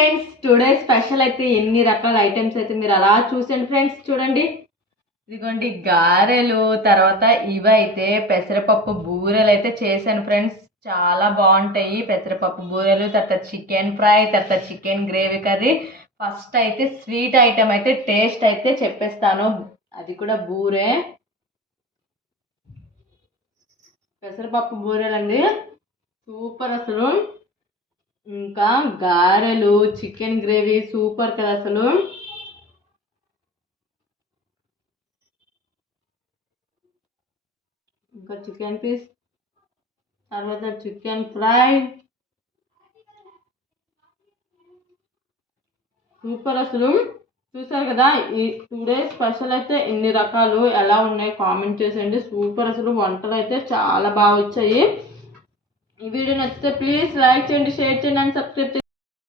Friends, today special అయితే ఎన్ని రకాల ఐటమ్స్ అయితే మీరు అలా చూసండి ఫ్రెండ్స్. చూడండి, ఇదిగోండి గారెలు, తర్వాత ఇవైతే పెసరపప్పు బూరెలు అయితే చేశాను ఫ్రెండ్స్. చాలా బాగుంటాయి పెసరపప్పు బూరెలు, తర్వాత చికెన్ ఫ్రై, తర్వాత చికెన్ గ్రేవీ కర్రీ. ఫస్ట్ అయితే స్వీట్ ఐటమ్ అయితే టేస్ట్ అయితే చెప్పేస్తాను, అది కూడా బూరే, పెసరపప్పు బూరెలండి, సూపర్ అసలు. ఇంకా గారెలు, చికెన్ గ్రేవీ సూపర్ కదా అసలు. ఇంకా చికెన్ పీస్, తర్వాత చికెన్ ఫ్రై, సూపర్ అసలు. చూసారు కదా, ఈ టుడే స్పెషల్ అయితే ఎన్ని రకాలు ఎలా ఉన్నాయి కామెంట్ చేసేయండి. సూపర్ అసలు, వంటలు అయితే చాలా బాగా వచ్చాయి. ఈ వీడియో నచ్చితే ప్లీజ్ లైక్ చేయండి, షేర్ చేయండి అండ్ సబ్స్క్రైబ్ చేయండి.